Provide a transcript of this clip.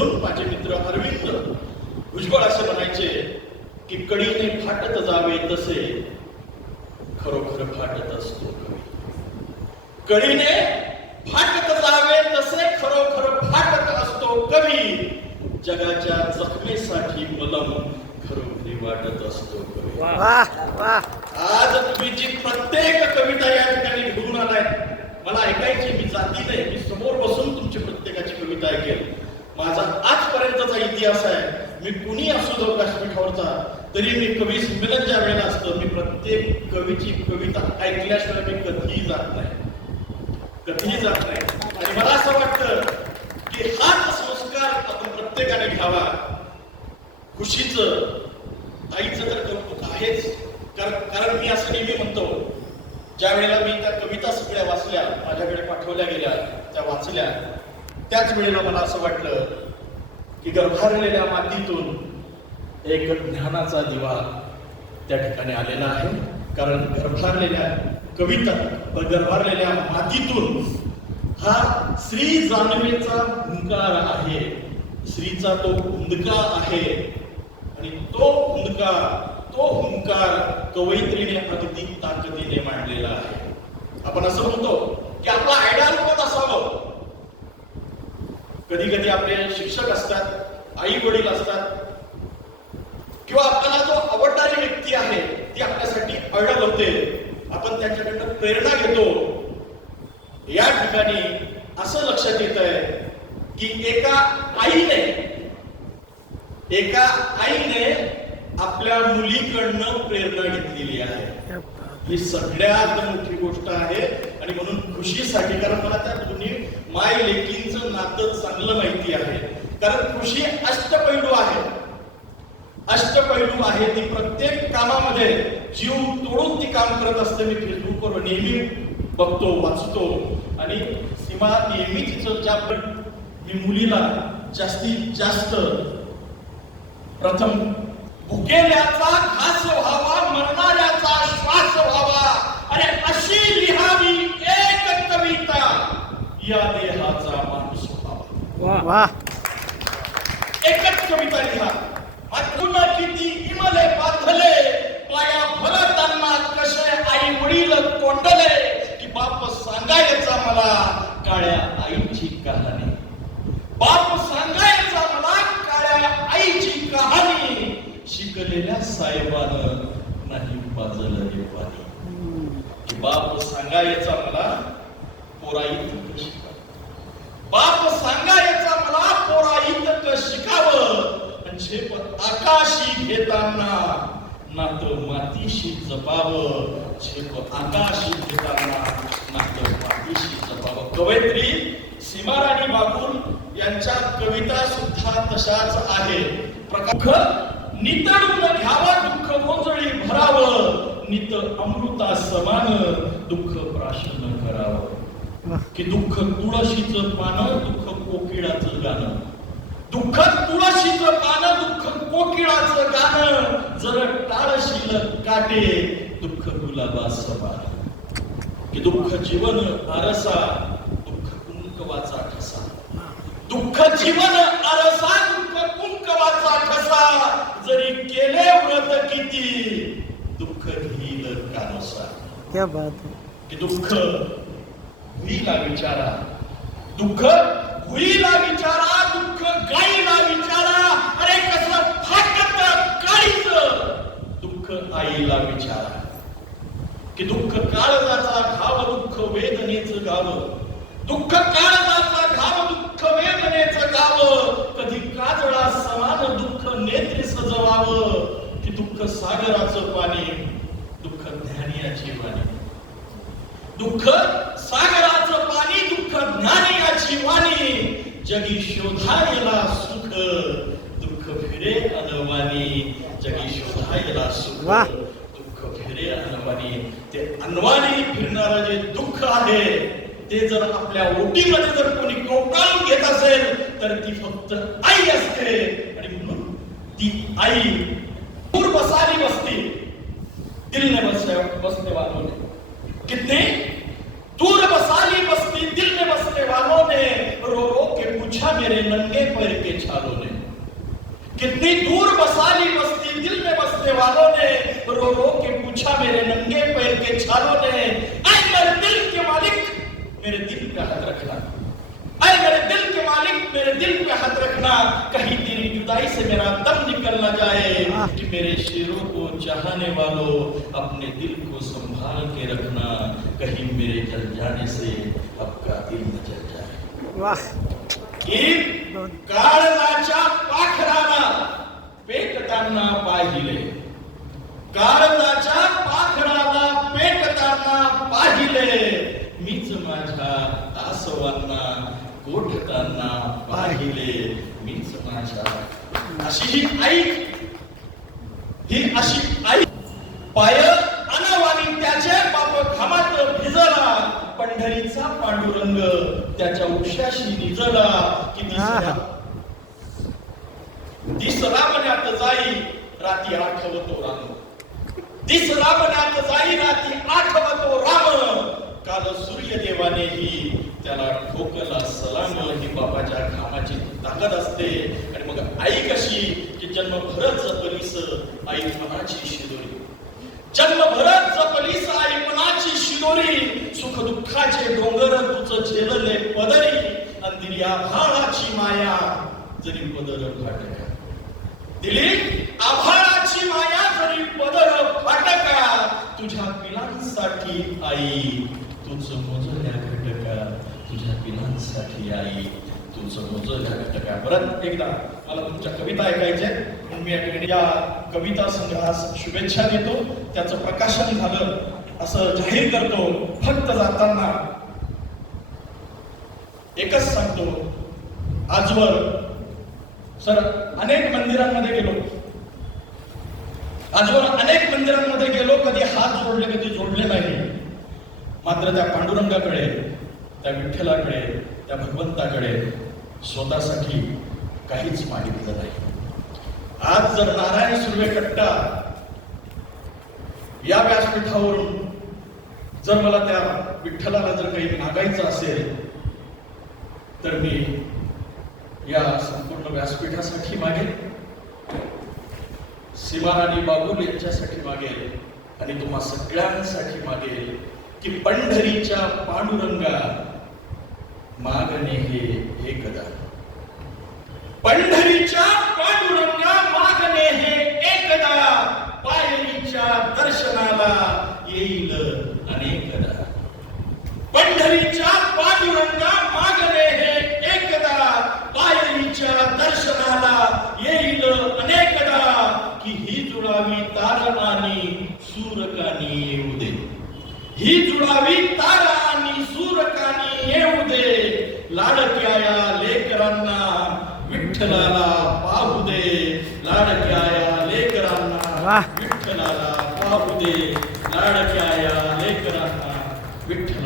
म्हणून माझे मित्र अरविंद भुजबळ असे म्हणायचे की कडीने फाटत जावे तसे खरोखर फाटत असतो कवी. कडीने फाटत जावे तसे खरोखर फाटत असतो कवी. जगाच्या जखमेसाठी मलम खरोखरी वाटत असतो कवी. आज तुम्ही जी प्रत्येक कविता या ठिकाणी घेऊन आलाय मला ऐकायची मी जाती नाही. मी समोर बसून तुमची प्रत्येकाची कविता ऐकेल माझा आजपर्यंतचा इतिहास आहे. मी कुणी असू दो व्यासपीठावरचा तरी मी कवी संमेलन ज्या वेळेला असतं मी प्रत्येक कवीची कविता ऐकल्याशिवाय मी कधीही जात नाही. कधीही जात नाही. आणि मला असं वाटतं की हाच संस्कार आपण प्रत्येकाने घ्यावा. खुशीचं आईचं तर कौतुक आहेच. कारण कारण मी असं नेहमी म्हणतो ज्या वेळेला मी त्या कविता सगळ्या वाचल्या माझ्याकडे पाठवल्या गेल्या त्या वाचल्या त्याच वेळेला मला असं वाटलं की गर्भारलेल्या मातीतून एक ज्ञानाचा दिवा त्या ठिकाणी आलेला आहे. कारण गर्भारलेल्या कविता गर्भारलेल्या मातीतून हा श्री जानवेचा हुंकार आहे. श्रीचा तो हुंदका आहे. आणि तो हुंदका तो हुंकार कवयित्रीने अगदी ताकदीने मांडलेला आहे. आपण असं म्हणतो की आपला आयडियल कोण असावं? कधी कधी आपले शिक्षक असतात आई वडील असतात किंवा आपल्याला जो आवडणारी व्यक्ती आहे ती आपल्यासाठी अडल होते आपण त्यांच्याकडनं प्रेरणा घेतो. या ठिकाणी असं लक्षात येत आहे की एका आईने एका आईने आपल्या मुलीकडनं प्रेरणा घेतलेली आहे. ही सगळ्यात मोठी गोष्ट आहे. आणि म्हणून खुशीसाठी कारण मला त्या दोन्ही माय लेकींचं नातं चांगलं माहिती आहे. कारण कृषी अष्टपैलू आहे. अष्टपैलू आहे ती प्रत्येक कामामध्ये जीव तोडून ती काम करत असते. मी फेसबुकवर नेहमी बघतो वाचतो. आणि सीमा नेहमी तिचं ज्या मी मुलीला जास्तीत जास्त प्रथम भुकेल्याचा घास व्हावा या देहाचा माणूस वा. एकच कविता लिहा. मातृना किती इमले बांधले पाया भरताना कसे आई वडील कोंडले की बाप सांगायचा मला काळ्या आईची कहाणी. बाप सांगायचा मला काळ्या आईची कहाणी. शिकलेल्या साहेबानं नाही पाजलं हे पाणी. की बाप सांगायचा मला पोराईत बाप बाप सांगायचा मला पोराईत शिकावं. झेप आकाशी घेताना नात मातीशी जपावं. झेप आकाशी घेताना नात मातीशी जपावं. कवयित्री सीमाराणी बागुल यांच्या कविता सुद्धा तशाच आहे प्रकाख नितडून घ्यावा दुःख गोंजळी भरावं. नित अमृता समान दुःख प्राशन करावं. की दुःख तुळशीचं पानं दुःख कोकिळाचं गाणं. दुःख तुळशीचं पानं दुःख कोकिळाचं गाणं. जर टाळशील काटे दुःख गुलाबा समान की दुःख जीवन आरसा दुःख कुंकवाचा ठसा. दुःख जीवन आरसा दुःख कुंकवाचा ठसा. जरी केले व्रत किती दुःख घेईल कानसा क्या बात है. की दुःख हुईला विचारा. दुःख हुईला विचारा दुःख गाईला विचारा. अरे कसं फाटत काळीच. दुःख आईला विचारा. की दुःख काळजाचा घाव दुःख वेदनेच गाव. दुःख काळजाचा घाव दुःख वेदनेच गाव. कधी काजळा समान दुःख नेत्री सजवावं. की दुःख सागराचं पाणी दुःख ज्ञानियाची वाणी. दुःख सागराचं पाणी दुःख ज्ञानी याची वाणी जगी शोधायला सुख दुःख फिरे अनवानी. जगी शोधायला सुख. दुःख फिरे अनवानी. ते अनवानी फिरणारं जे दुःख आहे ते जर आपल्या ओटीमध्ये जर कोणी कोकाळून घेत असेल तर ती फक्त आई असते. आणि म्हणून ती आई दूर बसाली बसती. दिल ने बसे बसने वालों ने कितने दूर बसाली बस्ती दिल में बसने वालों ने रो रो के पूछा मेरे नंगे पैर के छाप कितनी दूर बसाली बस्ती दिल में बसने वालों ने रो रो के पूछा मेरे नंगे पैर के छालों ने आए मेरे दिल के मालिक मेरे दिल पे हाथ रखना आए मेरे दिल के मालिक मेरे दिल पे हाथ रखना कहीं तेरी जुदाई से मेरा दम निकल ना जाए कि मेरे शेरों को चाहने वालों अपने दिल को संभाल के रखना कहीं मेरे जल जाने से आपका दिल न जल जाए। वाह। की काळजाच्या पाखराला पेटताना पाहिले काळजाच्या पाखराला पेटताना पाहिले मीच माझ्या तासवांना गोठताना पाहिले मीच माझ्या अशी ही आई ही अशी आई पाय अनावानी त्याचे बाप घामात भिजला. पंढरीचा पांडुरंग त्याच्या उशाशी निजला. की दिसला दिसला मनात जाई राती आठवतो राम. दिसला मनात जाई राती आठवतो राम. काल सूर्यदेवानेही त्याला ठोकला सलाम. ही बाबाच्या घामाची ताकद असते. आई कशी? की जन्मभरच जपलीस आई मनाची शिदोरी. जन्मभरच जपलीस आई मनाची शिदोरी. सुख दुःखाचे डोंगर तुझ झेलले पदरी. आणि दिली आभाळाची माया जरी पदर फाटका दिली आभाळाची माया जरी पदर फाटका तुझ्या पिलांसाठी आई तुझ मोजल्या घटका. तुझ्या पिलांसाठी आई तुझं मोजल्या घटका. परत एकदा. मला तुमच्या कविता ऐकायच्या म्हणून मी या ठिकाणी या कविता संग्रहास शुभेच्छा देतो. त्याचं प्रकाशन झालं असं जाहीर करतो फक्त जाताना. एकच सांगतो. आजवर सर अनेक मंदिरांमध्ये गेलो. आजवर अनेक मंदिरांमध्ये गेलो कधी हात जोडले कधी जोडले नाही. मात्र त्या पांडुरंगाकडे त्या विठ्ठलाकडे त्या भगवंताकडे स्वतःसाठी काहीच मागितलं नाही. आज जर नारायण सुर्वे कट्टा या व्यासपीठावरून जर मला त्या विठ्ठलाला जर काही मागायचं असेल तर मी या संपूर्ण व्यासपीठासाठी मागेल. सीमाराणी बाबूल यांच्यासाठी मागेल आणि तुम्हा सगळ्यांसाठी मागेल की पंढरीच्या पांडुरंगा मागणे हे एकदा. पंढरीच्या पांडुरंगा मागणे हे एकदा. पायरीच्या दर्शनाला येईल अनेकदा. पंढरीच्या पांडुरंगा मागणे हे एकदा. पायरीच्या दर्शनाला येईल अनेकदा. की ही जुळावी तारणानी सूरकानी येऊ दे. ही जुळावी तारा आणि सूरकानी येऊ दे. लाडक्या या लेकरांना विठ्ठलाला पाहू दे लाडक्या या लेकरांना. विठ्ठलाला पाहू दे लाडक्या या लेकरांना दे